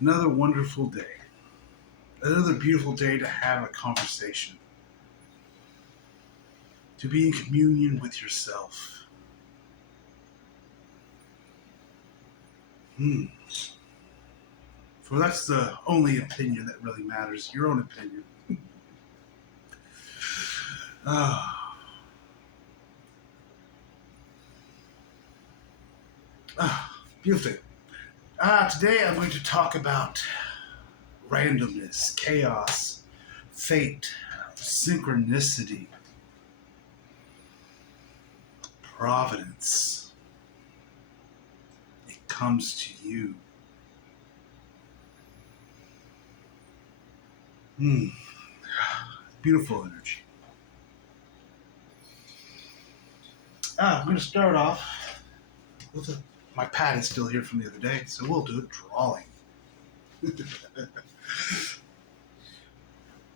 Another wonderful day. Another beautiful day to have a conversation. To be in communion with yourself. Hmm. For that's the only opinion that really matters. Your own opinion. Ah. Beautiful day. Today I'm going to talk about randomness, chaos, fate, synchronicity, providence. It comes to you. Hmm. Beautiful energy. I'm going to start off with my pad is still here from the other day, so we'll do a drawing.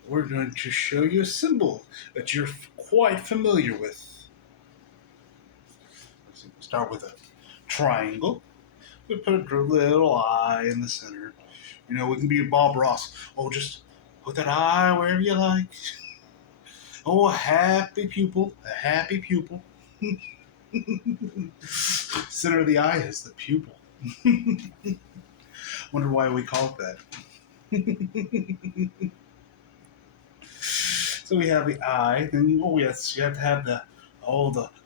We're going to show you a symbol that you're quite familiar with. Let's start with a triangle. We put a little eye in the center. You know, we can be Bob Ross. Oh, just put that eye wherever you like. Oh, a happy pupil. A happy pupil. Center of the eye is the pupil. Wonder why we call it that. So we have the eye, then oh yes, you have to have the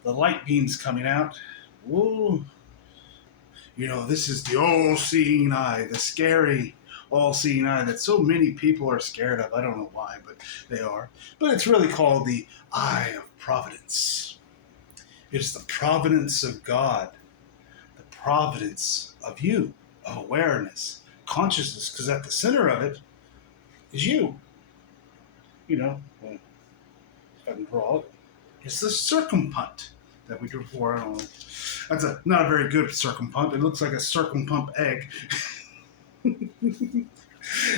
light beams coming out. Whoa. You know, this is the all-seeing eye, the scary all-seeing eye that so many people are scared of. I don't know why, but they are. But it's really called the eye of providence. It's the providence of God, the providence of you, of awareness, consciousness, because at the center of it is you. You know, if I can draw it, it's the circumpunt that we drew before. I don't know. That's not a very good circumpunt. It looks like a circumpump egg.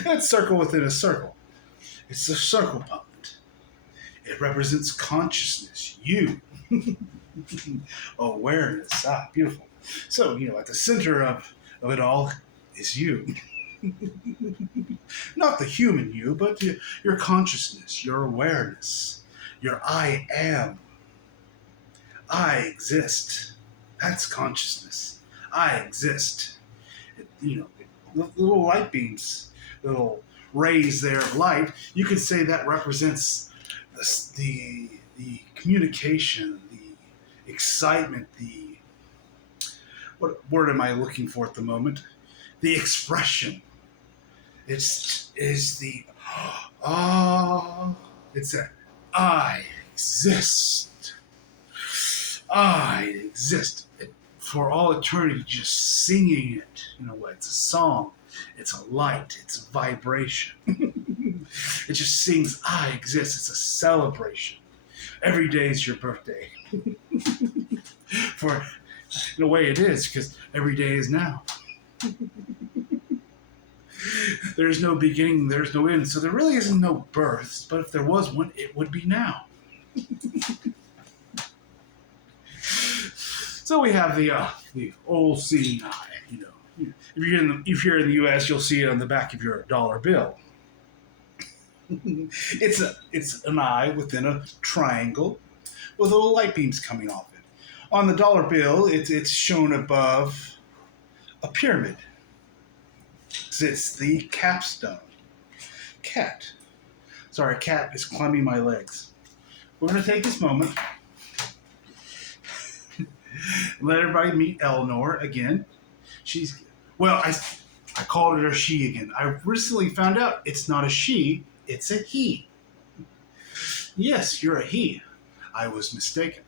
That's circle within a circle. It's the circumpunt. It represents consciousness, you, awareness. Beautiful. So, you know, at the center of it all is you. Not the human you, but your consciousness, your awareness, your I am. I exist. That's consciousness. I exist. Little light beams, little rays there of light. You could say that represents the communication, the excitement, what word am I looking for at the moment? The expression. It's the it's a I exist. I exist for all eternity, just singing it. You know what? It's a song. It's a light. It's a vibration. It just sings, I exist. It's a celebration. Every day is your birthday. For in a way it is, because every day is now. There's no beginning, there's no end. So there really isn't no births, but if there was one, it would be now. So we have the old seeing eye. You know, if you're in the U.S., you'll see it on the back of your dollar bill. It's an eye within a triangle with little light beams coming off it. On the dollar bill, it's shown above a pyramid. It's the capstone. Cat. Sorry, cat is climbing my legs. We're going to take this moment and let everybody meet Eleanor again. I called her a she again. I recently found out it's not a she, it's a he. Yes, you're a he. I was mistaken.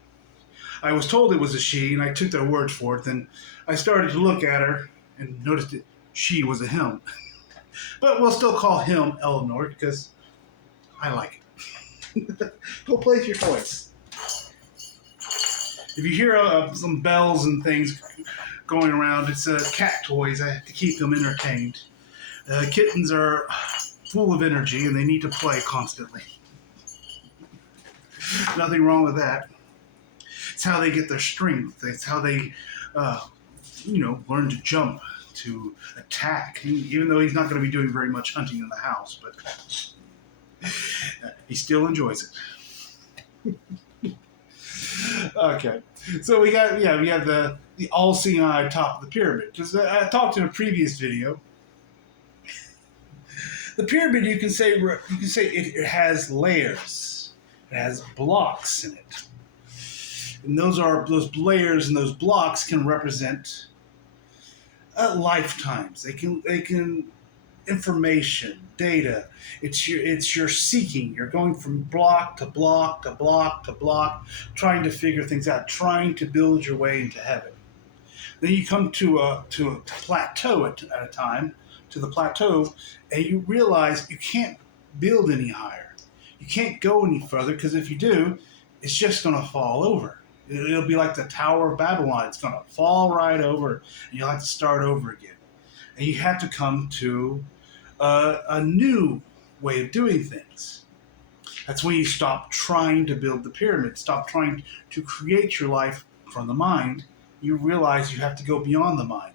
I was told it was a she, and I took their word for it. Then I started to look at her and noticed that she was a him. But we'll still call him Eleanor because I like it. Go place your toys. If you hear some bells and things going around, it's cat toys. I have to keep them entertained. Kittens are full of energy and they need to play constantly. Nothing wrong with that. It's how they get their strength. It's how they, learn to jump. to attack, even though he's not going to be doing very much hunting in the house, but he still enjoys it. Okay, so we have the all-seeing eye top of the pyramid. Because I talked in a previous video, the pyramid you can say it has layers, it has blocks in it, and those layers and those blocks can represent lifetimes. They can information, data. It's your seeking. You're going from block to block to block to block, trying to figure things out, trying to build your way into heaven. Then you come to a plateau at a time, to the plateau, and you realize you can't build any higher. You can't go any further, because if you do, it's just going to fall over. It'll be like the Tower of Babylon. It's going to fall right over, and you'll have to start over again. And you have to come to a new way of doing things. That's when you stop trying to build the pyramid, stop trying to create your life from the mind. You realize you have to go beyond the mind.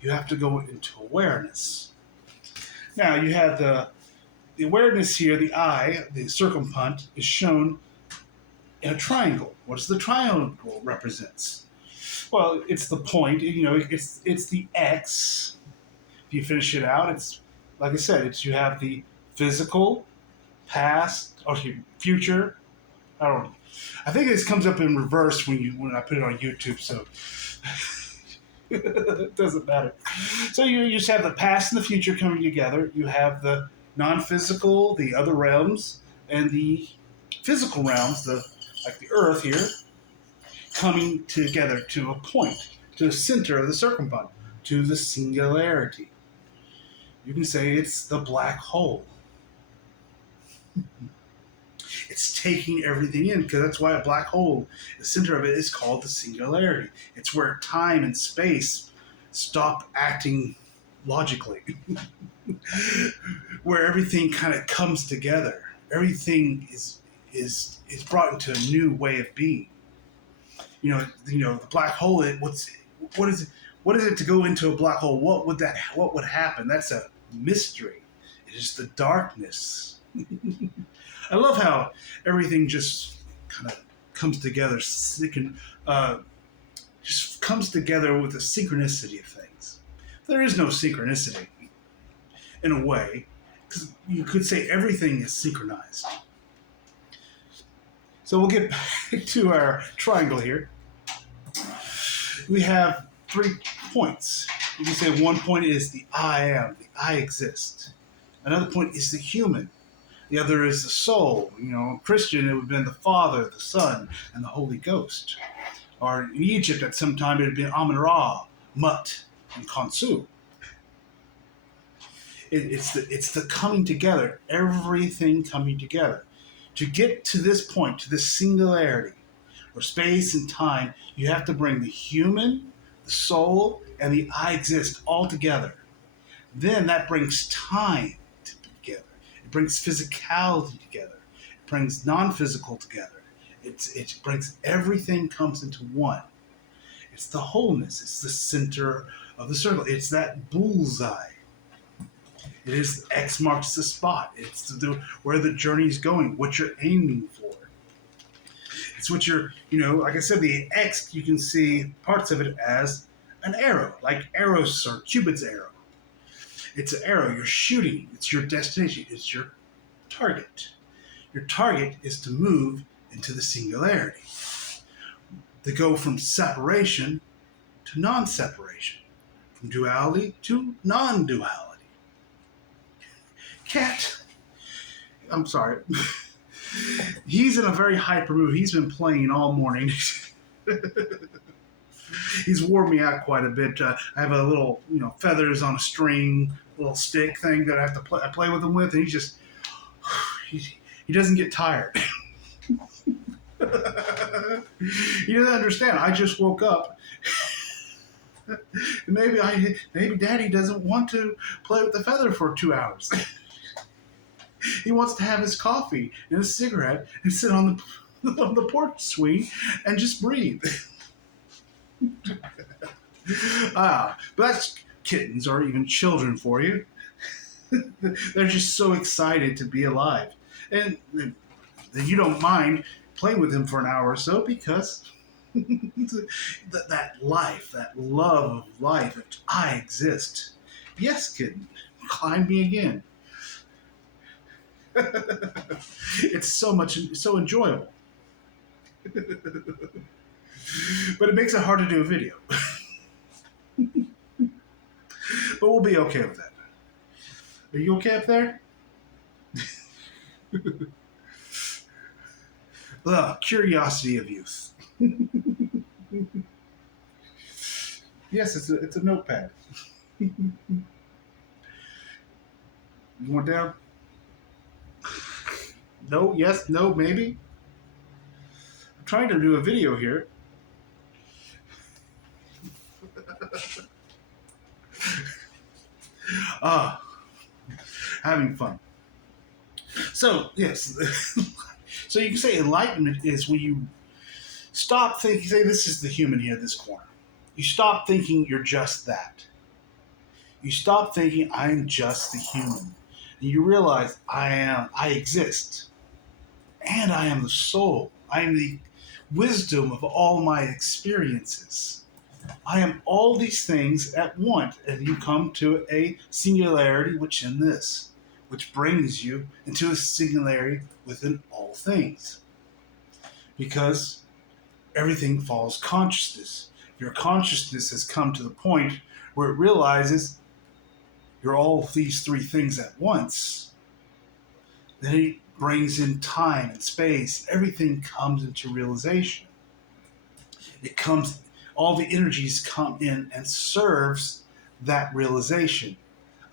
You have to go into awareness. Now, you have the awareness here, the eye, the circumpunt, is shown in a triangle. What does the triangle represents? Well, it's the point, it's the X. If you finish it out, it's, like I said, you have the physical, past, or future. I think this comes up in reverse when I put it on YouTube, so it doesn't matter. So you just have the past and the future coming together. You have the non-physical, the other realms, and the physical realms, like the earth here, coming together to a point, to the center of the circumpunt, to the singularity. You can say it's the black hole. It's taking everything in, because that's why a black hole, the center of it, is called the singularity. It's where time and space stop acting logically, where everything kind of comes together. Everything is brought into a new way of being. The black hole. What is it to go into a black hole? What would happen? That's a mystery. It is the darkness. I love how everything just kind of comes together. Just comes together with the synchronicity of things. There is no synchronicity, in a way, because you could say everything is synchronized. So we'll get back to our triangle here. We have 3 points. You can say one point is the I am, the I exist. Another point is the human. The other is the soul. Christian, it would have been the Father, the Son, and the Holy Ghost. Or in Egypt, at some time, it would have been Amun-Ra, Mut, and Khonsu. It's the coming together, everything coming together. To get to this point, to this singularity, where space and time, you have to bring the human, the soul, and the I exist all together. Then that brings time together. It brings physicality together. It brings non-physical together. It brings everything comes into one. It's the wholeness. It's the center of the circle. It's that bullseye. It is X marks the spot. It's where the journey is going, what you're aiming for. It's what you're, like I said, the X, you can see parts of it as an arrow, like arrows or Cupid's arrow. It's an arrow you're shooting. It's your destination. It's your target. Your target is to move into the singularity, to go from separation to non-separation, from duality to non-duality. Cat, I'm sorry. He's in a very hyper mood. He's been playing all morning. He's wore me out quite a bit. I have a little, feathers on a string, little stick thing that I have to play with him with, and he doesn't get tired. He doesn't understand. I just woke up. Maybe Daddy doesn't want to play with the feather for 2 hours. He wants to have his coffee and a cigarette and sit on the porch swing and just breathe. But that's kittens or even children for you. They're just so excited to be alive. And you don't mind playing with them for an hour or so because that life, that love of life, that I exist. Yes, kitten, climb me again. It's so enjoyable. But it makes it hard to do a video. But we'll be okay with that. Are you okay up there? The curiosity of youth. Yes, it's a notepad. You want down? No, yes, no, maybe. I'm trying to do a video here. Ah, having fun. So, yes. So you can say enlightenment is when you stop thinking, say, this is the human here, this corner. You stop thinking you're just that. You stop thinking I'm just the human. And you realize I exist. And I am the soul. I am the wisdom of all my experiences. I am all these things at once, and you come to a singularity within this, which brings you into a singularity within all things. Because everything follows consciousness. Your consciousness has come to the point where it realizes you're all these three things at once. Then it brings in time and space. Everything comes into realization. It comes, all the energies come in and serves that realization.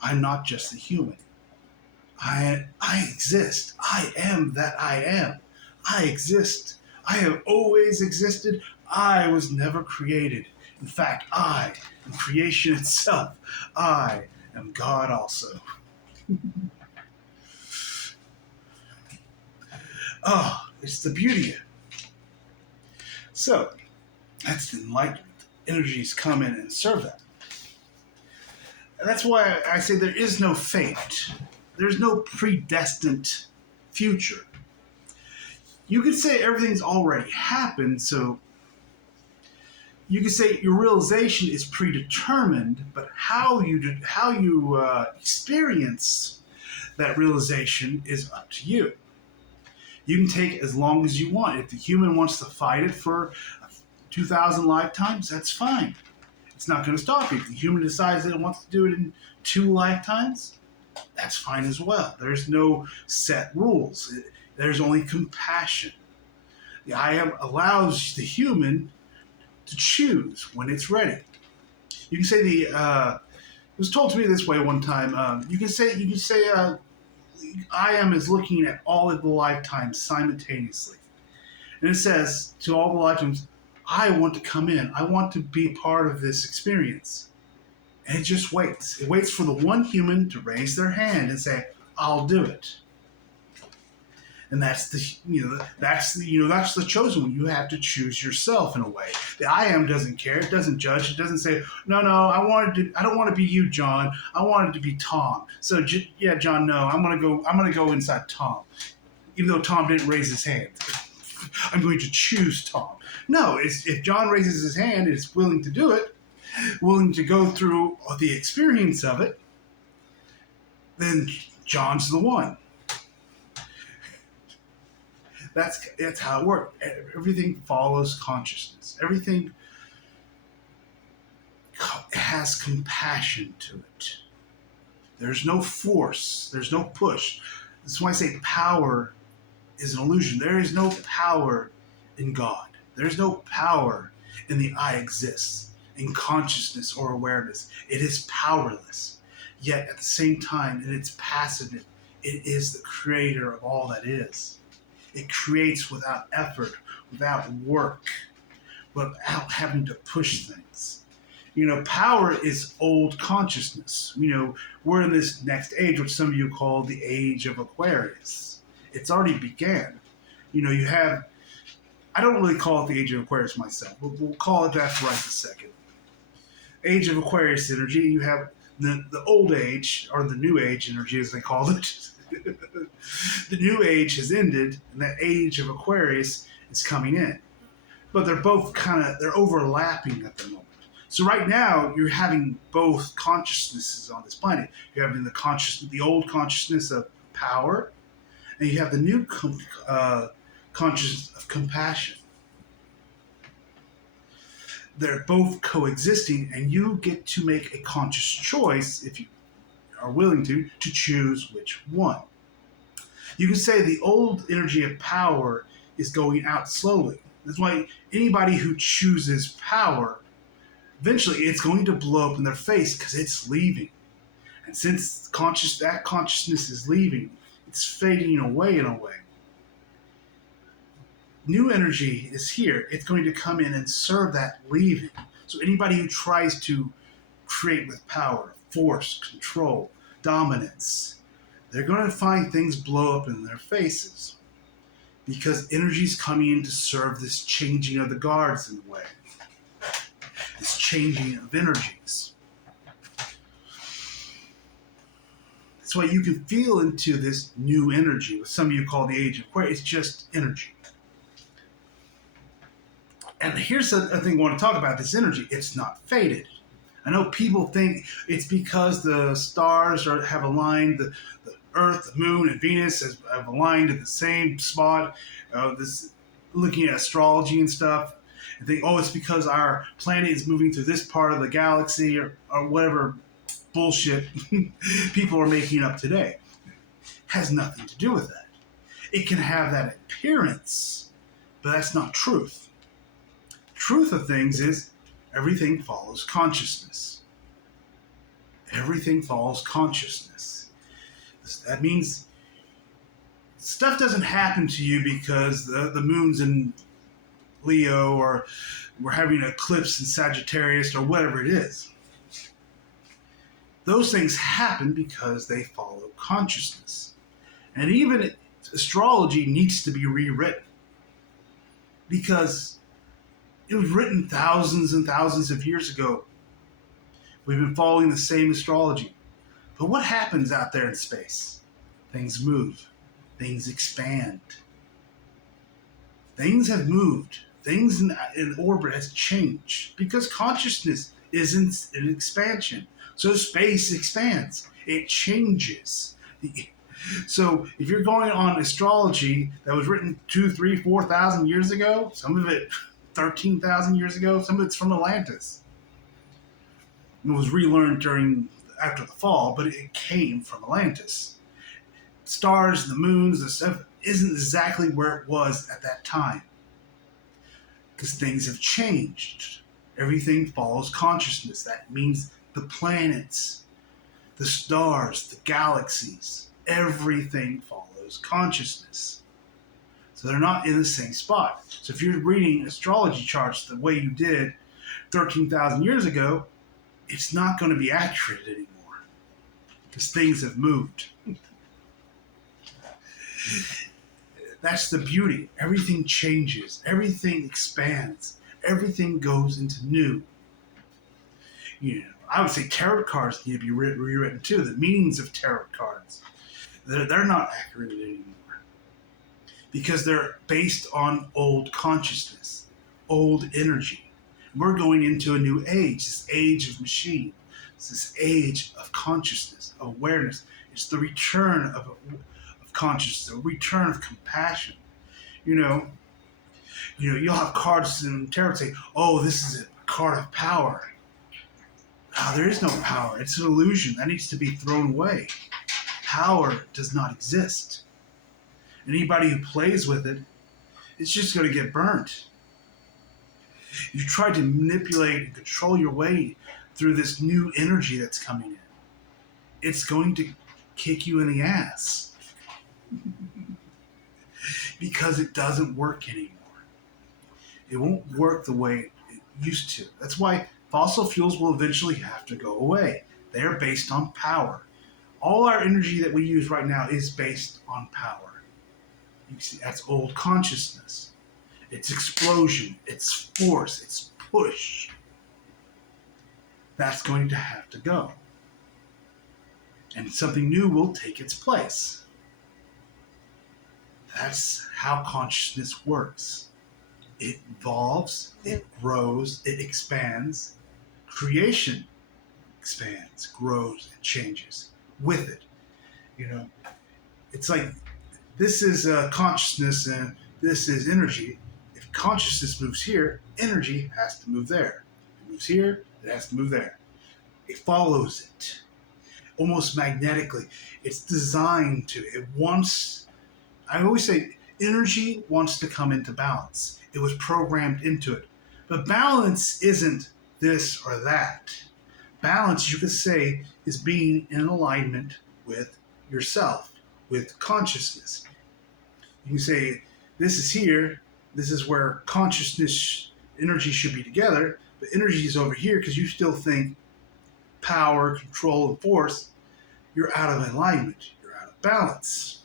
I'm not just a human. I exist. I am that I am. I exist. I have always existed. I was never created. In fact, I am creation itself. I am God also. Oh, it's the beauty of it. So, that's the enlightenment. Energies come in and serve that. And that's why I say there is no fate. There's no predestined future. You could say everything's already happened, so you could say your realization is predetermined, but how you experience that realization is up to you. You can take as long as you want. If the human wants to fight it for 2,000 lifetimes, that's fine. It's not going to stop you. If the human decides that it wants to do it in 2 lifetimes, that's fine as well. There's no set rules. There's only compassion. The I am allows the human to choose when it's ready. You can say it was told to me this way one time. You can say I am is looking at all of the lifetimes simultaneously, and it says to all the lifetimes, I want to come in. I want to be part of this experience. And it just waits. It waits for the one human to raise their hand and say, I'll do it. And that's the chosen one. You have to choose yourself in a way. The I am doesn't care. It doesn't judge. It doesn't say, no, I don't want to be you, John. I wanted to be Tom. So yeah, John, no, I'm gonna go inside Tom, even though Tom didn't raise his hand. I'm going to choose Tom. No, if John raises his hand and is willing to do it, willing to go through the experience of it, then John's the one. That's how it works. Everything follows consciousness. Everything has compassion to it. There's no force. There's no push. That's why I say power is an illusion. There is no power in God. There's no power in the I exist, in consciousness or awareness. It is powerless. Yet at the same time, in its passiveness, it is the creator of all that is. It creates without effort, without work, without having to push things. Power is old consciousness. We're in this next age, which some of you call the age of Aquarius. It's already began. You have, I don't really call it the age of Aquarius myself. We'll call it that for right this second. age of Aquarius energy, you have the old age, or the new age energy as they call it. The new age has ended, and that age of Aquarius is coming in. But they're both they're overlapping at the moment. So right now you're having both consciousnesses on this planet. You're having the old consciousness of power, and you have the new consciousness of compassion. They're both coexisting, and you get to make a conscious choice, if you are willing to choose which one. You can say the old energy of power is going out slowly. That's why anybody who chooses power, eventually it's going to blow up in their face because it's leaving. And since that consciousness is leaving, it's fading away in a way. New energy is here. It's going to come in and serve that leaving. So anybody who tries to create with power, force, control, dominance, they're going to find things blow up in their faces because energy is coming in to serve this changing of the guards in a way, this changing of energies. That's why you can feel into this new energy, what some of you call the age of Aquarius. It's just energy. And here's a thing I want to talk about, this energy. It's not faded. I know people think it's because the stars have aligned, the Earth, the Moon, and Venus have aligned at the same spot. Looking at astrology and stuff, and think, oh, it's because our planet is moving through this part of the galaxy, or whatever bullshit people are making up today. It has nothing to do with that. It can have that appearance, but that's not truth. Truth of things is everything follows consciousness. Everything follows consciousness. That means stuff doesn't happen to you because the moon's in Leo, or we're having an eclipse in Sagittarius, or whatever it is. Those things happen because they follow consciousness. And even astrology needs to be rewritten because it was written thousands and thousands of years ago. We've been following the same astrology. But what happens out there in space? Things move. Things expand. Things have moved. Things in orbit has changed because consciousness is in expansion. So space expands. It changes. So if you're going on astrology that was written 2,000, 3,000, 4,000 years ago, some of it 13,000 years ago, some of it's from Atlantis. It was relearned after the fall, but it came from Atlantis. Stars, the moons, the stuff isn't exactly where it was at that time because things have changed. Everything follows consciousness. That means the planets, the stars, the galaxies, everything follows consciousness. So they're not in the same spot. So if you're reading astrology charts the way you did 13,000 years ago, it's not going to be accurate anymore because things have moved. That's the beauty. Everything changes. Everything expands. Everything goes into new. I would say tarot cards need to be rewritten too. The meanings of tarot cards, they're not accurate anymore because they're based on old consciousness, old energy. We're going into a new age, this age of machine. It's this age of consciousness, of awareness. It's the return of consciousness, a return of compassion. You'll have cards in tarot say, "Oh, this is a card of power." No, there is no power. It's an illusion that needs to be thrown away. Power does not exist. Anybody who plays with it, it's just going to get burnt. You try to manipulate and control your way through this new energy that's coming in. It's going to kick you in the ass because it doesn't work anymore. It won't work the way it used to. That's why fossil fuels will eventually have to go away. They are based on power. All our energy that we use right now is based on power. You see, that's old consciousness. It's explosion. It's force. It's push. that's going to have to go. And something new will take its place. That's how consciousness works. It evolves, it grows, it expands. Creation expands, grows, and changes with it. You know, it's like this is consciousness and this is energy. If consciousness moves here, energy has to move there. If it moves here, it has to move there. It follows it almost magnetically. It's designed to. It wants, I always say, energy wants to come into balance. It was programmed into it. But balance isn't this or that. Balance, you could say, is being in alignment with yourself, with consciousness. You can say, this is here, this is where consciousness, energy should be together, but energy is over here because you still think power, control, and force. You're out of alignment, you're out of balance.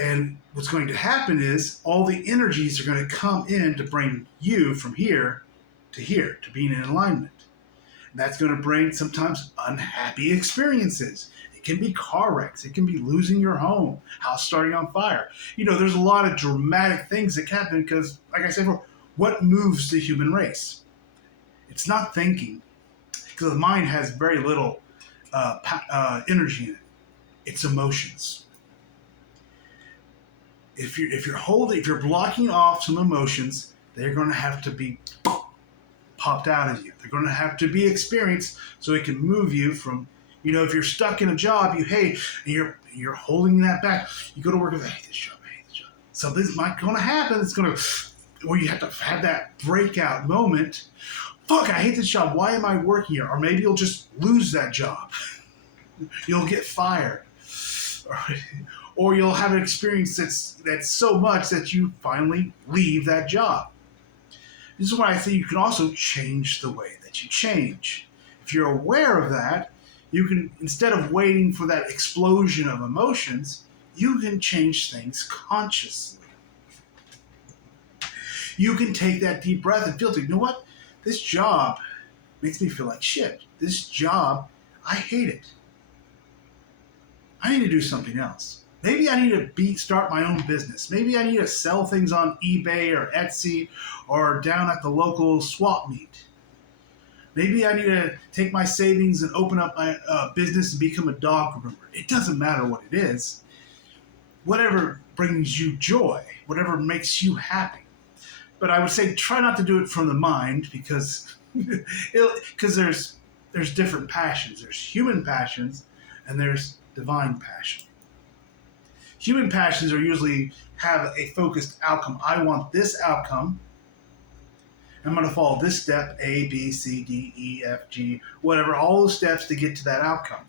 And what's going to happen is all the energies are going to come in to bring you from here, to being in alignment. And that's going to bring sometimes unhappy experiences. It can be car wrecks. It can be losing your home, house starting on fire. There's a lot of dramatic things that happen because, like I said before, what moves the human race? It's not thinking, because the mind has very little energy in it. It's emotions. If you're blocking off some emotions, they're going to have to be popped out of you. They're going to have to be experienced so it can move you from, if you're stuck in a job you hate and you're holding that back, you go to work and I hate this job. Something's not going to happen. It's going to, or you have to have that breakout moment. Fuck, I hate this job. Why am I working here? Or maybe you'll just lose that job. You'll get fired. Or you'll have an experience that's so much that you finally leave that job. This is why I think you can also change the way that you change. If you're aware of that, you can, instead of waiting for that explosion of emotions, you can change things consciously. You can take that deep breath and feel, you know what? This job makes me feel like shit. This job, I hate it. I need to do something else. Maybe I need to start my own business. Maybe I need to sell things on eBay or Etsy or down at the local swap meet. Maybe I need to take my savings and open up my business and become a dog groomer. It doesn't matter what it is. Whatever brings you joy, whatever makes you happy. But I would say try not to do it from the mind because there's different passions. There's human passions and there's divine passion. Human passions are usually have a focused outcome. I want this outcome. I'm going to follow this step, A, B, C, D, E, F, G, whatever, all those steps to get to that outcome.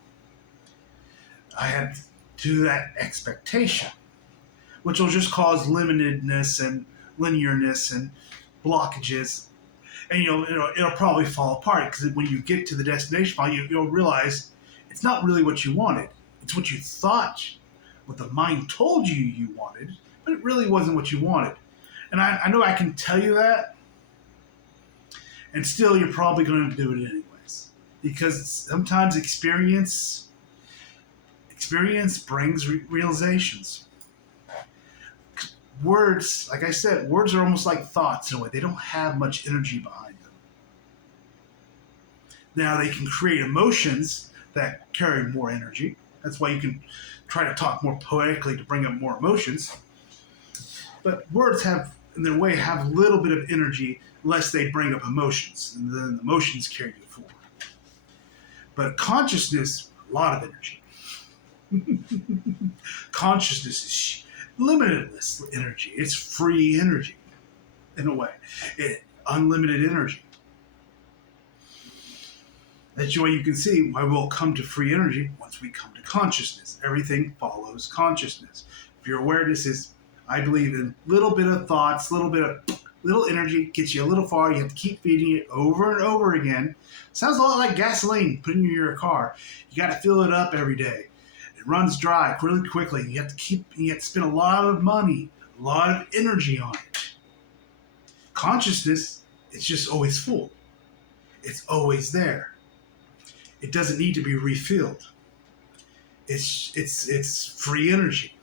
I have to do that expectation, which will just cause limitedness and linearness and blockages. And it'll probably fall apart because when you get to the destination point, you'll realize it's not really what you wanted. It's what you thought, what the mind told you wanted, but it really wasn't what you wanted. And I know I can tell you that, and still you're probably going to do it anyways. Because sometimes experience brings realizations. Words, like I said, words are almost like thoughts in a way. They don't have much energy behind them. Now they can create emotions that carry more energy. That's why you can try to talk more poetically to bring up more emotions. But words have, in their way, have a little bit of energy unless they bring up emotions. And then emotions carry you forward. But consciousness, a lot of energy. Consciousness is limitless energy. It's free energy, in a way. Unlimited energy. That's why you can see why we'll come to free energy once we come to consciousness. Everything follows consciousness. If your awareness is, I believe in little bit of thoughts, little energy, gets you a little far. You have to keep feeding it over and over again. Sounds a lot like gasoline put in your car. You got to fill it up every day. It runs dry really quickly. You have to spend a lot of money, a lot of energy on it. Consciousness, it's just always full. It's always there. It doesn't need to be refilled. It's free energy.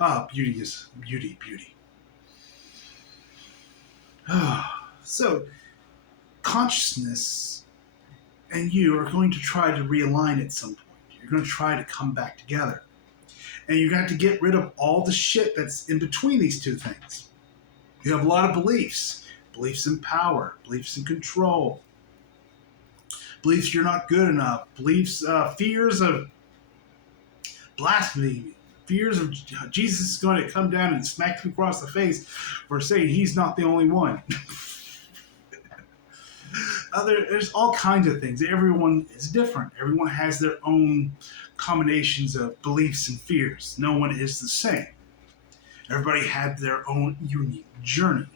Ah, beauty is beauty, beauty. So consciousness and you are going to try to realign at some point. You're going to try to come back together. And you're going to have to get rid of all the shit that's in between these two things. You have a lot of beliefs. Beliefs in power, beliefs in control, beliefs you're not good enough, beliefs, fears of blasphemy, fears of Jesus is going to come down and smack you across the face for saying he's not the only one. There's all kinds of things. Everyone is different. Everyone has their own combinations of beliefs and fears. No one is the same. Everybody had their own unique journey.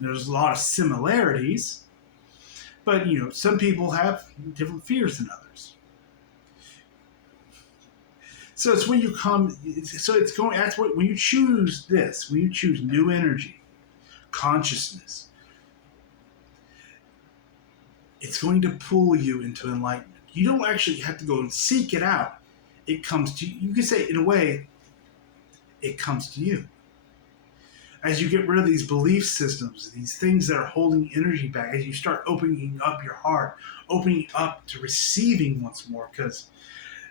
There's a lot of similarities, but some people have different fears than others. So it's when you come. So it's going. That's what when you choose this. When you choose new energy, consciousness, it's going to pull you into enlightenment. You don't actually have to go and seek it out. It comes to you. You can say, in a way, it comes to you. As you get rid of these belief systems, these things that are holding energy back, as you start opening up your heart, opening up to receiving once more, because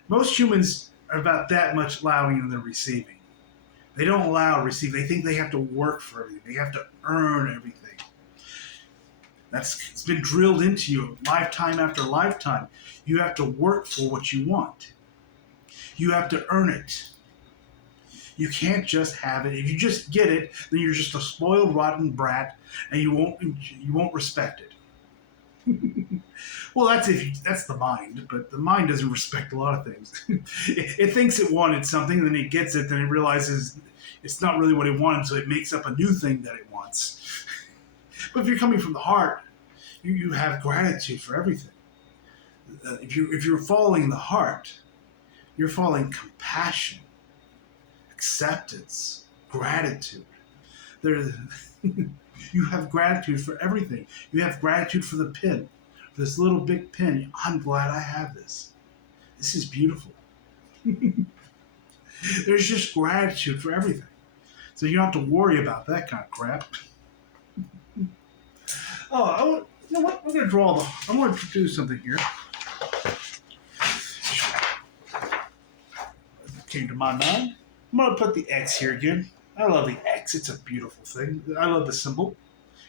most humans are about that much allowing than they're receiving. They don't allow receive. They think they have to work for everything. They have to earn everything. It's been drilled into you lifetime after lifetime. You have to work for what you want. You have to earn it. You can't just have it. If you just get it, then you're just a spoiled, rotten brat, and you won't respect it. Well, that's the mind, but the mind doesn't respect a lot of things. It thinks it wanted something, and then it gets it, then it realizes it's not really what it wanted, so it makes up a new thing that it wants. But if you're coming from the heart, you have gratitude for everything. If you're following the heart, you're following compassion, acceptance, gratitude. You have gratitude for everything. You have gratitude for the pin, for this little big pin. I'm glad I have this. This is beautiful. There's just gratitude for everything. So you don't have to worry about that kind of crap. You know what? I'm going to do something here. Came to my mind. I'm going to put the X here again. I love the X. It's a beautiful thing. I love the symbol.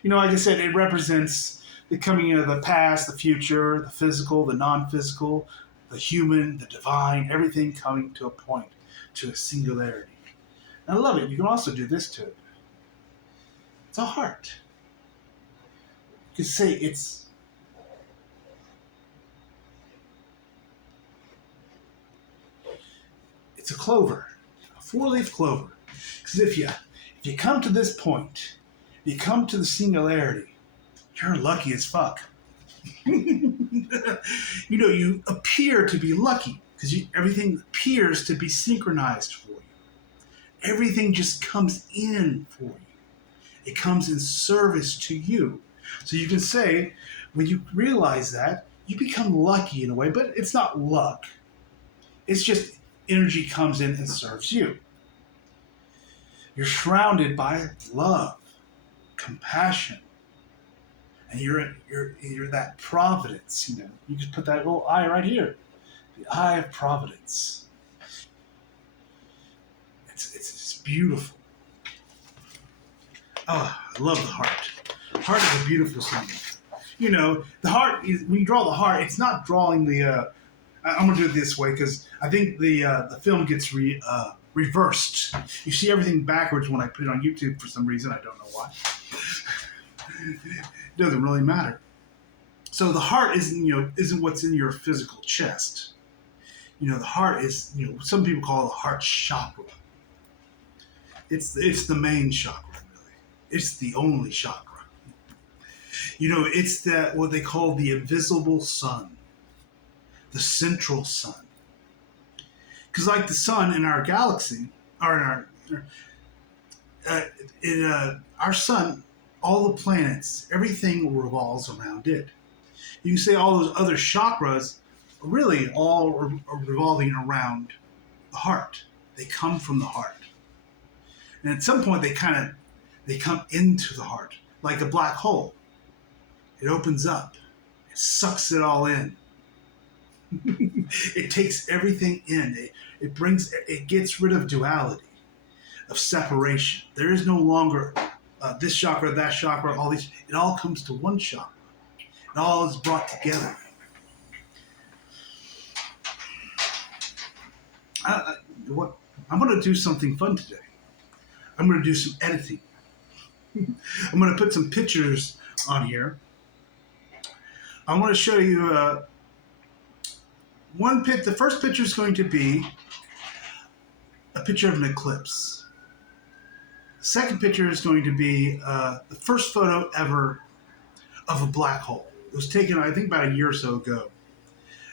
Like I said, it represents the coming into the past, the future, the physical, the non-physical, the human, the divine, everything coming to a point, to a singularity. And I love it. You can also do this to it. It's a heart. You could say it's a clover, a 4-leaf clover. Because if you come to this point, you come to the singularity, you're lucky as fuck. You appear to be lucky because everything appears to be synchronized for you. Everything just comes in for you. It comes in service to you. So you can say, when you realize that, you become lucky in a way, but it's not luck. It's just energy comes in and serves you. You're surrounded by love, compassion, and you're that providence. You just put that little eye right here, the eye of providence. It's beautiful. Oh, I love the heart. Heart is a beautiful symbol. The heart is, when you draw the heart, it's not drawing the. I'm gonna do it this way because I think the film gets reversed. You see everything backwards when I put it on YouTube for some reason. I don't know why. It doesn't really matter. So the heart isn't what's in your physical chest. The heart is some people call it the heart chakra. It's the main chakra, really. It's the only chakra. It's that what they call the invisible sun, the central sun. Because like the sun in our galaxy, or in our sun all the planets, everything revolves around it. You can say all those other chakras really all are revolving around the heart. They come from the heart. And at some point they come into the heart, like a black hole. It opens up. It sucks it all in. It takes everything in. It gets rid of duality, of separation. There is no longer this chakra, that chakra, all these. It all comes to one chakra. It all is brought together. What I'm going to do something fun today. I'm going to do some editing. I'm going to put some pictures on here. I want to show you the first picture is going to be a picture of an eclipse. The second picture is going to be the first photo ever of a black hole. It was taken, I think, about a year or so ago.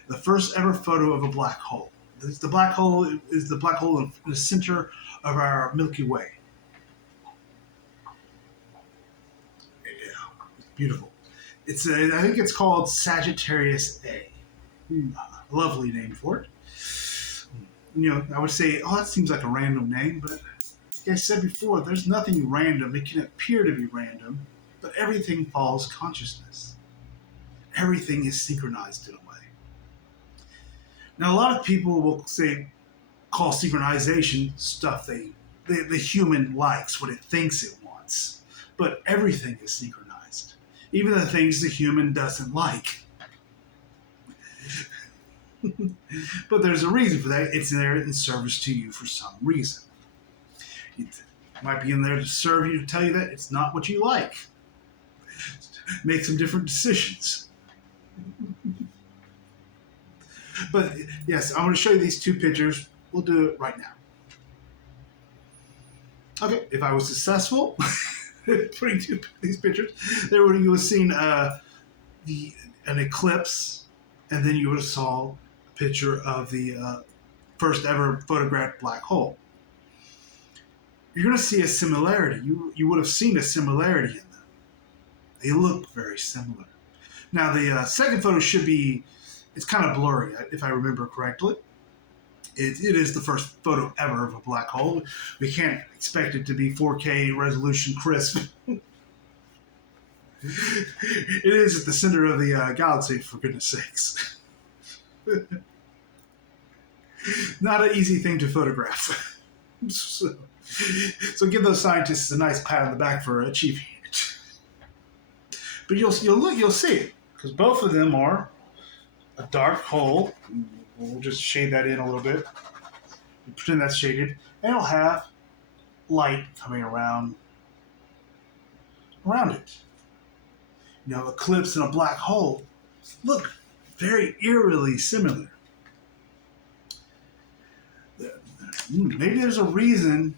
The first ever photo of a black hole. The black hole is the black hole in the center of our Milky Way. Yeah, it's beautiful. I think it's called Sagittarius A. Lovely name for it. I would say, that seems like a random name, but like I said before, there's nothing random. It can appear to be random, but everything follows consciousness. Everything is synchronized in a way. Now, a lot of people will call synchronization stuff the human likes, what it thinks it wants. But everything is synchronized. Even the things the human doesn't like. But there's a reason for that. It's there in service to you for some reason. It might be in there to serve you, to tell you that it's not what you like. Make some different decisions. But yes, I'm going to show you these two pictures. We'll do it right now. Okay, if I was successful putting these pictures, there you would have seen an eclipse, and then you would have saw a picture of the first ever photographed black hole. You're going to see a similarity. You would have seen a similarity in them. They look very similar. Now, the second photo it's kind of blurry, if I remember correctly. It is the first photo ever of a black hole. We can't expect it to be 4K resolution crisp. It is at the center of the galaxy, for goodness sakes. Not an easy thing to photograph. So give those scientists a nice pat on the back for achieving it. But you'll see it, because both of them are a dark hole. We'll just shade that in a little bit. Pretend that's shaded. And it'll have light coming around it. Eclipse and a black hole look very eerily similar. Maybe there's a reason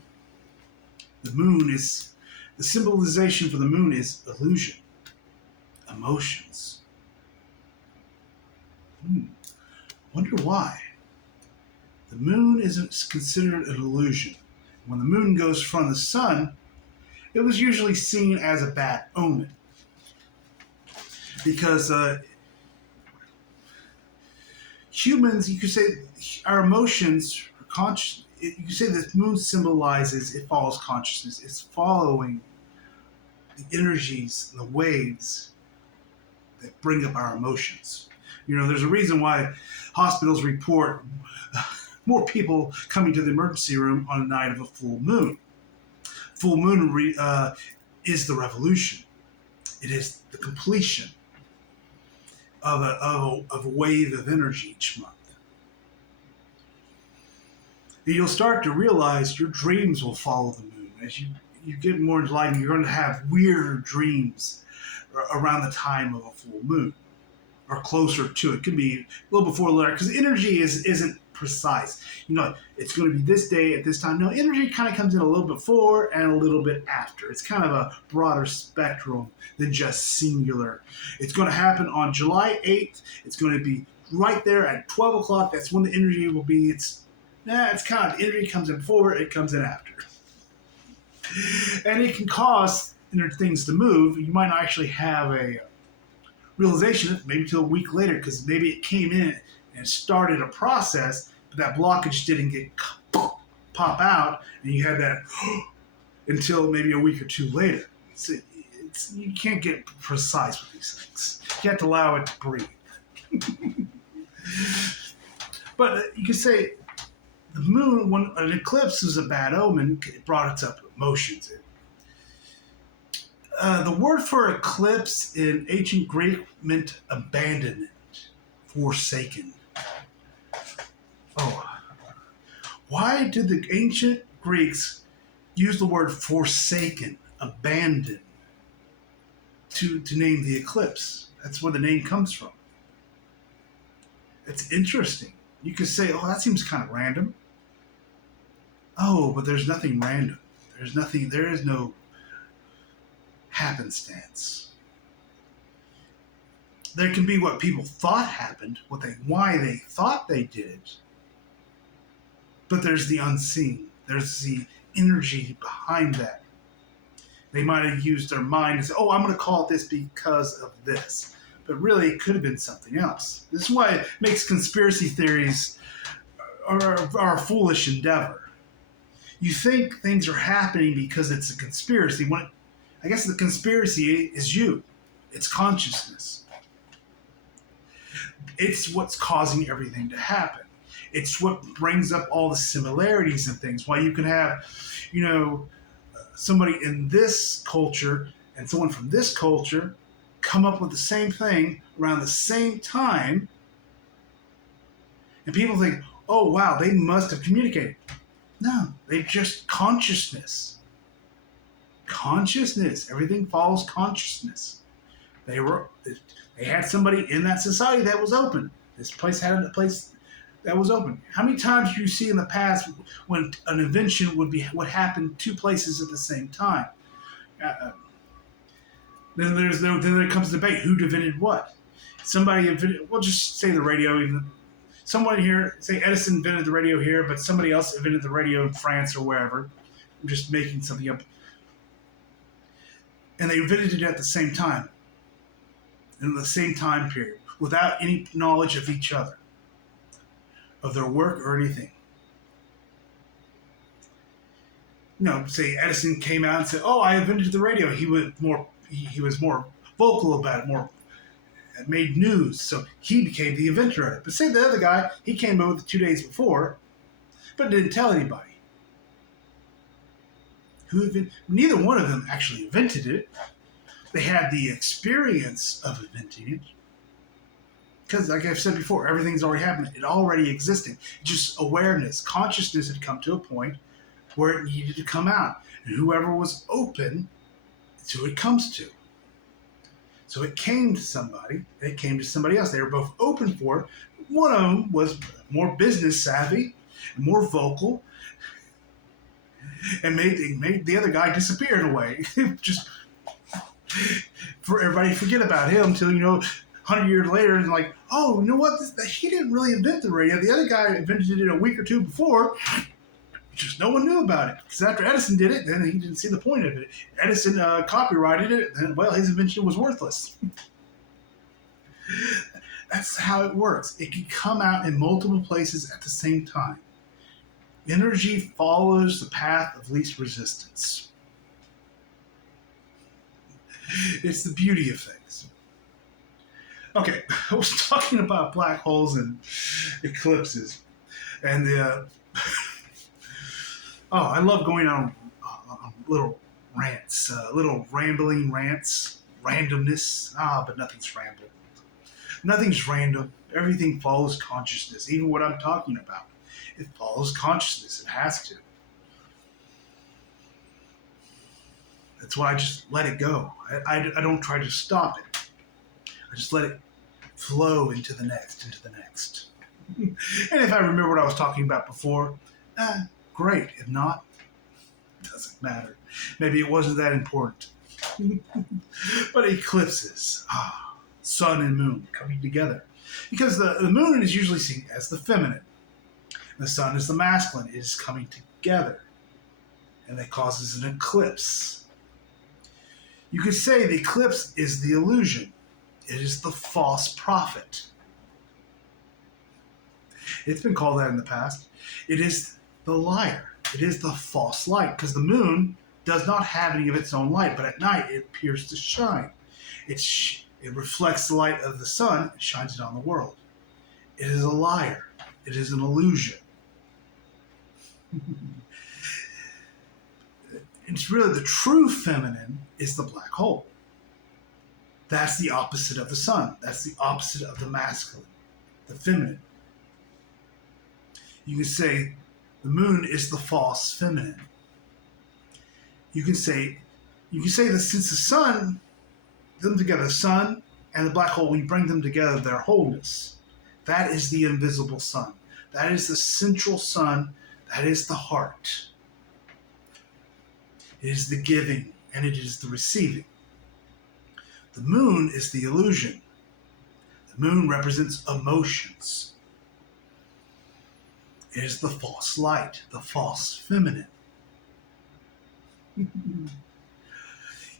the symbolization for the moon is illusion, emotions. Wonder why. The moon isn't considered an illusion. When the moon goes from the sun, it was usually seen as a bad omen. Because humans, you could say, our emotions, you could say the moon symbolizes, it follows consciousness. It's following the energies and the waves that bring up our emotions. There's a reason why hospitals report more people coming to the emergency room on the night of a full moon. Full moon is the revolution. It is the completion of a wave of energy each month. And you'll start to realize your dreams will follow the moon. As you get more enlightened, you're going to have weirder dreams around the time of a full moon, or closer to it. Could be a little before or later, because energy isn't precise. It's going to be this day at this time. No, energy kind of comes in a little before and a little bit after. It's kind of a broader spectrum than just singular. It's going to happen on July 8th. It's going to be right there at 12 o'clock. That's when the energy will be. It's kind of, energy comes in before, it comes in after. And it can cause things to move, you might not actually have a realization maybe till a week later, because maybe it came in and started a process, but that blockage didn't get pop out, and you had that until maybe a week or two later. You can't get precise with these things. You have to allow it to breathe. But you could say the moon, when an eclipse is a bad omen, it brought its up emotions. The word for eclipse in ancient Greek meant abandonment, forsaken. Oh, why did the ancient Greeks use the word forsaken, abandoned, to name the eclipse? That's where the name comes from. It's interesting. You could say, oh, that seems kind of random. Oh, but there's nothing random. There is no happenstance. There can be what people thought happened, why they thought they did it, but there's the unseen. There's the energy behind that. They might have used their mind and say, oh, I'm going to call it this because of this. But really, it could have been something else. This is why it makes conspiracy theories are a foolish endeavor. You think things are happening because it's a conspiracy. I guess the conspiracy is you. It's consciousness. It's what's causing everything to happen. It's what brings up all the similarities and things. Why you can have, somebody in this culture and someone from this culture come up with the same thing around the same time, and people think, oh wow, they must have communicated. No, they just consciousness. Consciousness. Everything follows consciousness. They had somebody in that society that was open. This place had a place that was open. How many times do you see in the past when an invention would happen two places at the same time? Then there comes debate. Who invented what? Somebody invented, we'll just say the radio. Even someone here, say Edison invented the radio here, but somebody else invented the radio in France or wherever. I'm just making something up. And they invented it at the same time, in the same time period, without any knowledge of each other, of their work or anything. Say Edison came out and said, "Oh, I invented the radio." He was more vocal about it, made news, so he became the inventor of it. But say the other guy, he came up with it 2 days before, but didn't tell anybody. Neither one of them actually invented it. They had the experience of inventing it. Because, like I've said before, everything's already happened. It already existed. Just awareness, consciousness had come to a point where it needed to come out. And whoever was open, that's who it comes to. So it came to somebody, and it came to somebody else. They were both open for it. One of them was more business savvy, more vocal, and made the other guy disappear in a way. Just for everybody to forget about him until, 100 years later, and like, oh, you know what? He didn't really invent the radio. The other guy invented it a week or two before. Just no one knew about it. Because after Edison did it, then he didn't see the point of it. Edison copyrighted it, and, well, his invention was worthless. That's how it works. It can come out in multiple places at the same time. Energy follows the path of least resistance. It's the beauty of things. Okay, I was talking about black holes and eclipses. And I love going on little rants, little rambling rants, randomness. But nothing's random. Nothing's random. Everything follows consciousness. Even what I'm talking about, it follows consciousness. It has to. That's why I just let it go. I don't try to stop it. I just let it flow into the next. And if I remember what I was talking about before, great. If not, it doesn't matter. Maybe it wasn't that important. But eclipses, sun and moon coming together. Because the moon is usually seen as the feminine. The sun is the masculine. It is coming together. And that causes an eclipse. You could say the eclipse is the illusion. It is the false prophet. It's been called that in the past. It is the liar. It is the false light, because the moon does not have any of its own light, but at night it appears to shine. It reflects the light of the sun and shines it on the world. It is a liar. It is an illusion. It's really the true feminine is the black hole. That's the opposite of the sun. That's the opposite of the masculine, the feminine. You can say the moon is the false feminine. You can say that since the sun, them together, the sun and the black hole, we bring them together, their wholeness. That is the invisible sun. That is the central sun. That is the heart. It is the giving and it is the receiving. The moon is the illusion. The moon represents emotions. It is the false light, the false feminine.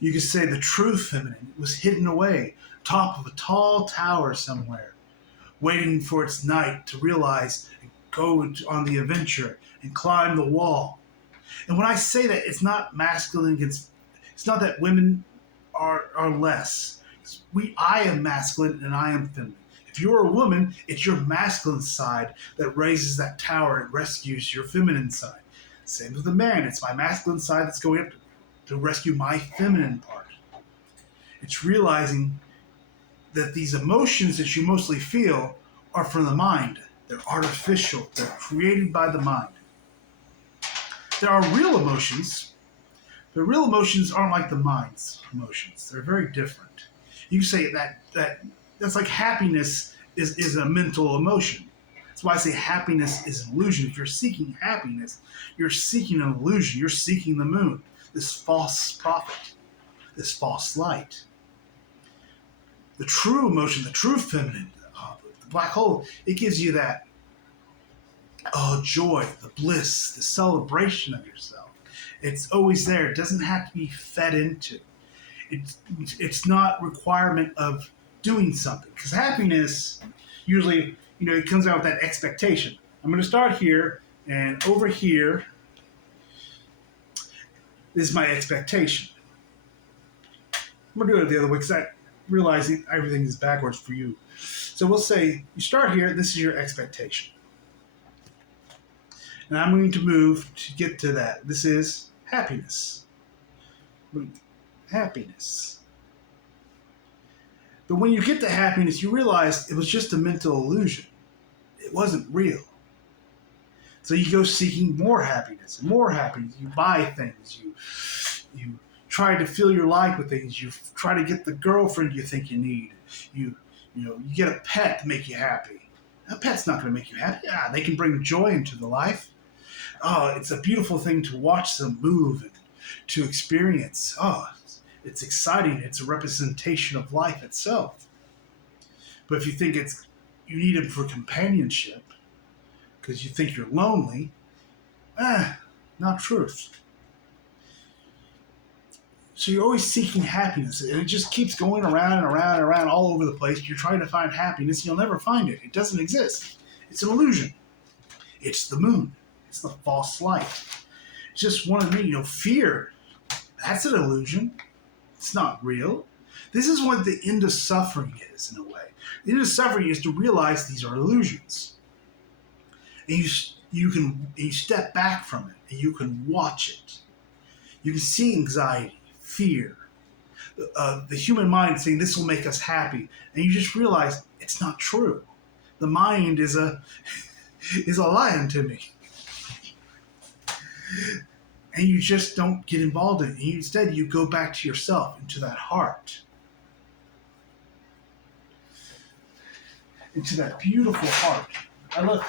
You could say the true feminine was hidden away, top of a tall tower somewhere, waiting for its night to realize and go on the adventure and climb the wall. And when I say that, it's not masculine against, it's not that women are less. I am masculine and I am feminine. If you're a woman, it's your masculine side that raises that tower and rescues your feminine side. Same with the man. It's my masculine side that's going up to rescue my feminine part. It's realizing that these emotions that you mostly feel are from the mind. They're artificial. They're created by the mind. There are real emotions. The real emotions aren't like the mind's emotions. They're very different. You say that's like happiness is a mental emotion. That's why I say happiness is an illusion. If you're seeking happiness, you're seeking an illusion. You're seeking the moon, this false prophet, this false light. The true emotion, the true feminine, the black hole, it gives you that joy, the bliss, the celebration of yourself. It's always there. It doesn't have to be fed into. It's not requirement of doing something, because happiness usually, it comes out with that expectation. I'm going to start here, and over here is my expectation. I'm going to do it the other way because I realize everything is backwards for you. So we'll say you start here. This is your expectation, and I'm going to move to get to that. This is happiness. Happiness. But when you get to happiness, you realize it was just a mental illusion. It wasn't real. So you go seeking more happiness and more happiness. You buy things. You try to fill your life with things. You try to get the girlfriend you think you need. You get a pet to make you happy. A pet's not going to make you happy. Yeah, they can bring joy into the life. Oh, it's a beautiful thing to watch them move and to experience. Oh, it's exciting. It's a representation of life itself. But if you think you need it for companionship because you think you're lonely, not truth. So you're always seeking happiness, and it just keeps going around and around and around all over the place. You're trying to find happiness, and you'll never find it. It doesn't exist. It's an illusion. It's the moon. It's the false light. It's just one of me. Fear. That's an illusion. It's not real. This is what the end of suffering is, in a way. The end of suffering is to realize these are illusions. And you step back from it, and you can watch it. You can see anxiety, fear, the human mind saying this will make us happy, and you just realize it's not true. The mind is a lying to me. And you just don't get involved in it. And instead, you go back to yourself, into that heart. Into that beautiful heart. I look,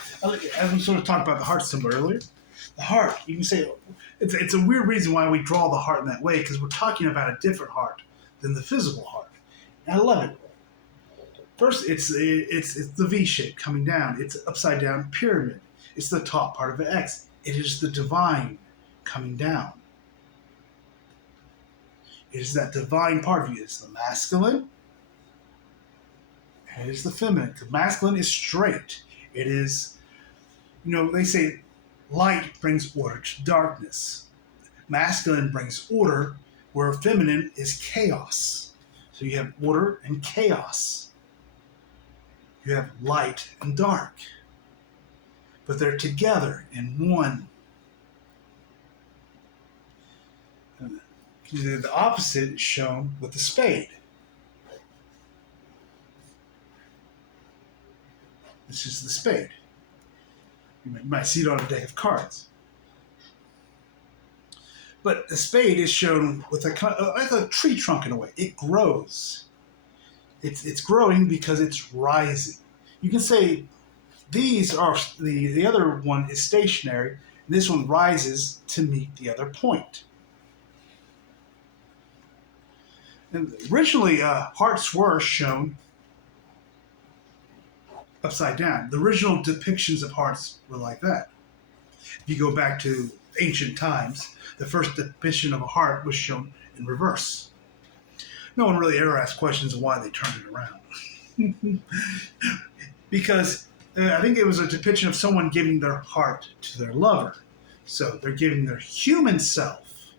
as we sort of talked about the heart symbol earlier, the heart, you can say, it's a weird reason why we draw the heart in that way, because we're talking about a different heart than the physical heart. And I love it. First, it's the V shape coming down. It's upside down pyramid. It's the top part of an X. It is the divine coming down. It is that divine part of you. It's the masculine and it is the feminine. The masculine is straight. It is, they say light brings order to darkness. Masculine brings order, where feminine is chaos. So you have order and chaos. You have light and dark. But they're together in one. The opposite is shown with the spade. This is the spade. You might see it on a deck of cards. But the spade is shown with like a tree trunk in a way. It grows. It's growing because it's rising. You can say these are the other one is stationary. And this one rises to meet the other point. And originally, hearts were shown upside down. The original depictions of hearts were like that. If you go back to ancient times, the first depiction of a heart was shown in reverse. No one really ever asked questions of why they turned it around. Because I think it was a depiction of someone giving their heart to their lover. So they're giving their human self.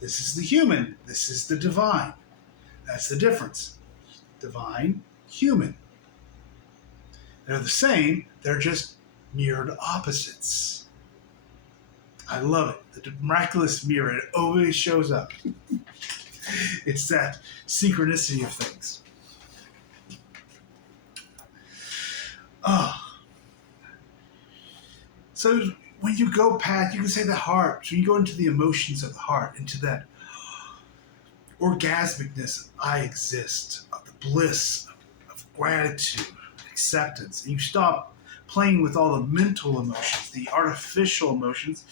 This is the human. This is the divine. That's the difference. Divine, human. They're the same. They're just mirrored opposites. I love it. The miraculous mirror, it always shows up. It's that synchronicity of things. So when you go past, you can say the heart. So you go into the emotions of the heart, into that orgasmicness of I exist, of the bliss, of gratitude, acceptance. And you stop playing with all the mental emotions, the artificial emotions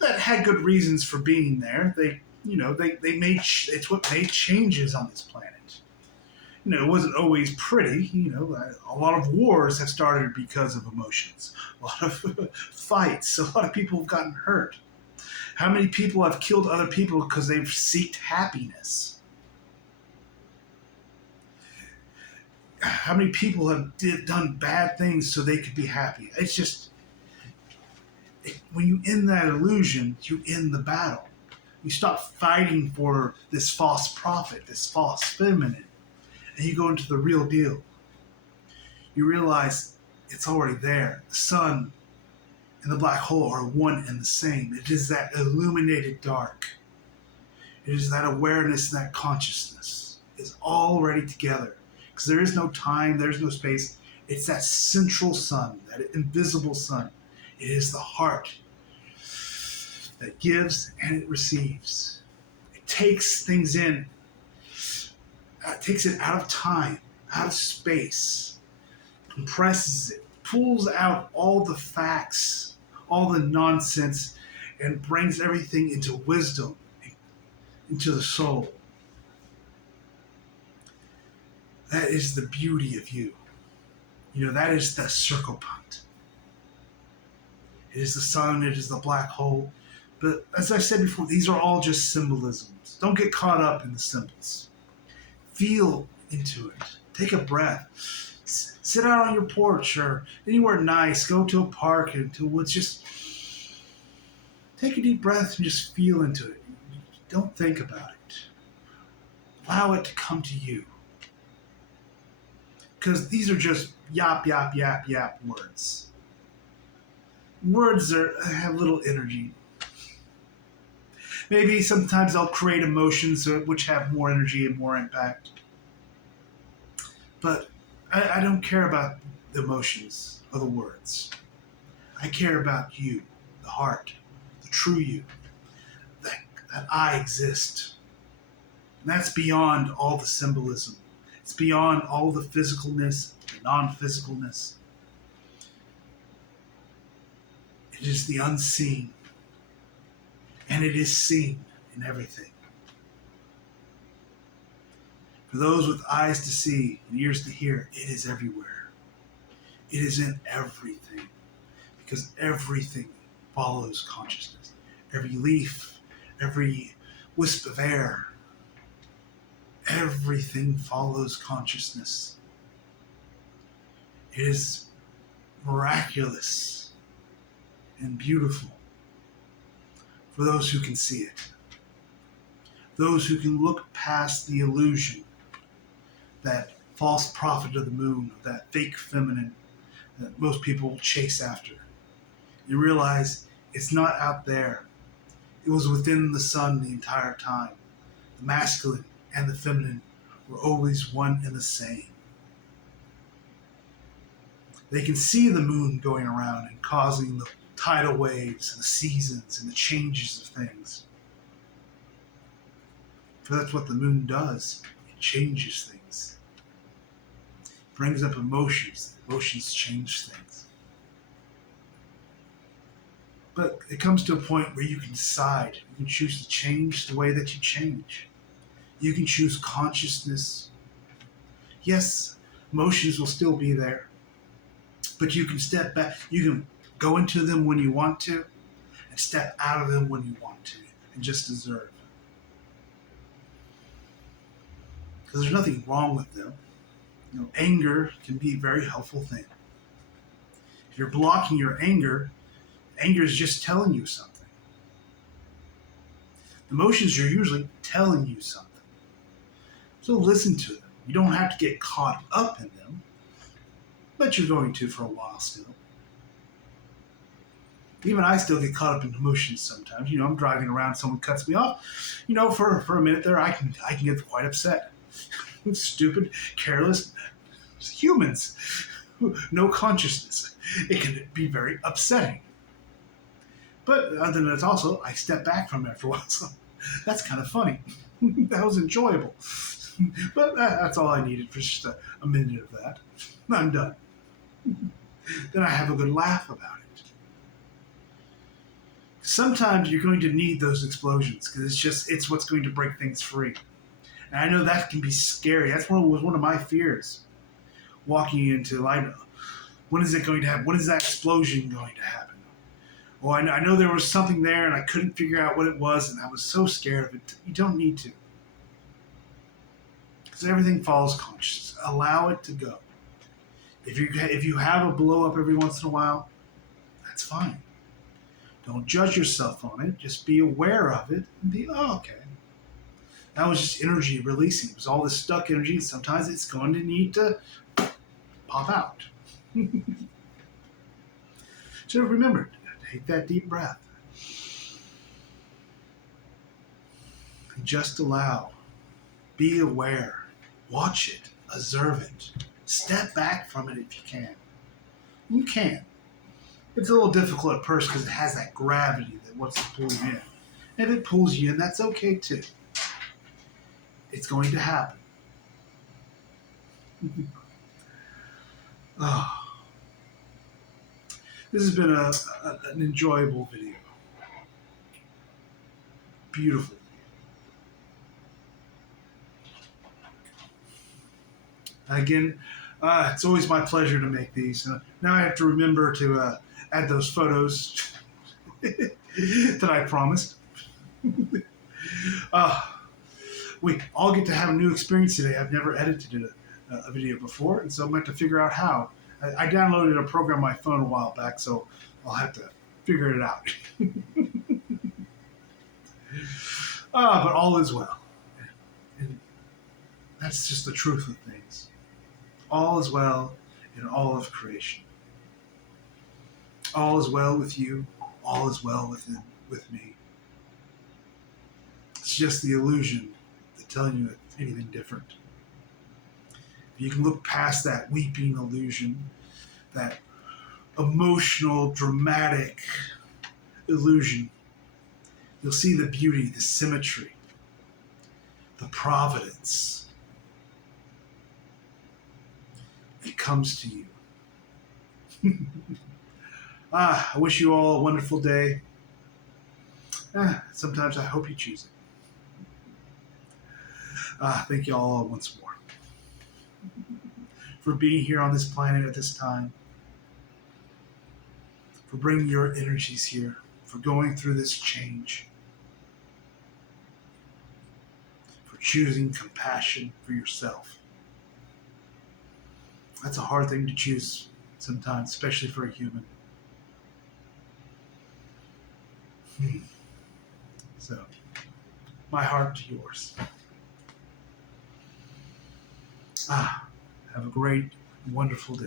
that had good reasons for being there. They made, it's what made changes on this planet. It wasn't always pretty. A lot of wars have started because of emotions. A lot of fights. A lot of people have gotten hurt. How many people have killed other people because they've sought happiness? How many people have done bad things so they could be happy? It's just, when you end that illusion, you end the battle. You stop fighting for this false prophet, this false feminine, and you go into the real deal. You realize it's already there. The sun and the black hole are one and the same. It is that illuminated dark. It is that awareness and that consciousness. It's already together. Because there is no time, there's no space. It's that central sun, that invisible sun. It is the heart that gives and it receives. It takes things in. It takes it out of time, out of space, compresses it, pulls out all the facts, all the nonsense, and brings everything into wisdom, into the soul. That is the beauty of you. That is the circle point. It is the sun, it is the black hole. But as I said before, these are all just symbolisms. Don't get caught up in the symbols. Feel into it. Take a breath. Sit out on your porch or anywhere nice. Go to a park and to woods. Just take a deep breath and just feel into it. Don't think about it. Allow it to come to you. Because these are just yap, yap, yap, yap words. Words have little energy. Maybe sometimes they'll create emotions which have more energy and more impact. But I don't care about the emotions of the words. I care about you, the heart, the true you, that I exist. And that's beyond all the symbolism. It's beyond all the physicalness, the non-physicalness. It is the unseen. And it is seen in everything. For those with eyes to see and ears to hear, it is everywhere. It is in everything. Because everything follows consciousness. Every leaf, every wisp of air, Everything follows consciousness. It is miraculous and beautiful for those who can see it. Those who can look past the illusion, that false prophet of the moon, that fake feminine that most people chase after. You realize it's not out there. It was within the sun the entire time. The masculine and the feminine were always one and the same. They can see the moon going around and causing the tidal waves and the seasons and the changes of things. For that's what the moon does. It changes things. It brings up emotions. Emotions change things. But it comes to a point where you can decide. You can choose to change the way that you change. You can choose consciousness. Yes, emotions will still be there. But you can step back. You can go into them when you want to and step out of them when you want to and just observe. Because there's nothing wrong with them. Anger can be a very helpful thing. If you're blocking your anger, anger is just telling you something. Emotions are usually telling you something. So listen to them. You don't have to get caught up in them, but you're going to for a while still. Even I still get caught up in emotions sometimes. I'm driving around, someone cuts me off. For a minute there, I can get quite upset. Stupid, careless humans, no consciousness. It can be very upsetting. But other than that, also, I step back from it after a while. So that's kind of funny. That was enjoyable. But that's all I needed for just a minute of that. I'm done. Then I have a good laugh about it. Sometimes you're going to need those explosions because it's what's going to break things free. And I know that can be scary. That's one of my fears. Walking into light, when is it going to happen? When is that explosion going to happen? Well, I know there was something there and I couldn't figure out what it was and I was so scared of it. You don't need to. Because everything follows consciousness. Allow it to go. If you have a blow up every once in a while, that's fine. Don't judge yourself on it. Just be aware of it and be, okay. That was just energy releasing. It was all this stuck energy. Sometimes it's going to need to pop out. So remember, take that deep breath. Just allow. Be aware. Watch it. Observe it. Step back from it if you can. You can. It's a little difficult at first because it has that gravity that wants to pull you in. And if it pulls you in, that's okay too. It's going to happen. Oh. This has been an enjoyable video. Beautiful. Again, it's always my pleasure to make these. Now I have to remember to add those photos that I promised. We all get to have a new experience today. I've never edited a video before, and so I'm going to have to figure out how. I downloaded a program on my phone a while back, so I'll have to figure it out. But all is well. And that's just the truth of things. All is well in all of creation. All is well with you. All is well with me. It's just the illusion that's telling you anything different. You can look past that weeping illusion, that emotional, dramatic illusion. You'll see the beauty, the symmetry, the providence. It comes to you. I wish you all a wonderful day. Sometimes I hope you choose it. Thank you all once more for being here on this planet at this time, for bringing your energies here, for going through this change. for choosing compassion for yourself. That's a hard thing to choose sometimes, especially for a human. So, my heart to yours. Have a great, wonderful day.